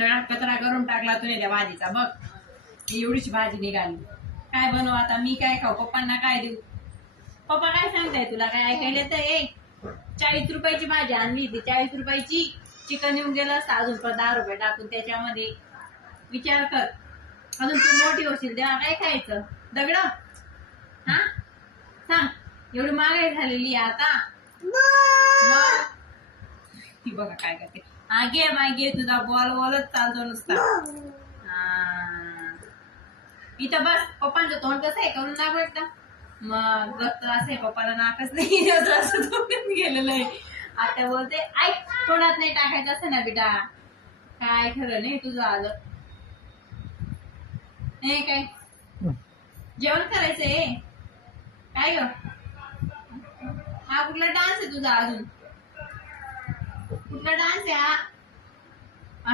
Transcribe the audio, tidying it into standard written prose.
सगळा कचरा करून टाकला तुम्ही त्या भाजीचा. बघ एवढीची भाजी निघाली. काय बनवू आता मी? काय खाऊ? पप्पांना काय देऊ? पप्पा काय सांगताय तुला? काय ऐकायला तर 40 रुपयाची भाजी आणली ती 40 रुपयाची. चिकन येऊन गेलं असतं अजून पण 10 रुपये टाकून त्याच्यामध्ये. विचार कर, अजून तू मोठी होशील तेव्हा काय खायचं? दगड? हा सांग. एवढी महागाई झालेली आहे आता. ती बघा काय करते. आगे मागे तुझा बॉल बॉलच चालतो नुसता. इथं बस. पप्पांचं तोंड कसं आहे करून नाक एकदा. मग गप्त असं आहे पप्पाला नाकच नाही असं तोंडात गेलेलं आहे. आता बोलते ऐक तोंडात नाही टाकायचं असं ना बेटा. काय खरं नाही तुझं आलं. हे काय जेवण करायचंय काय ग? हा कुठला डान्स आहे तुझा? अजून कुठला डान्स आहे हा?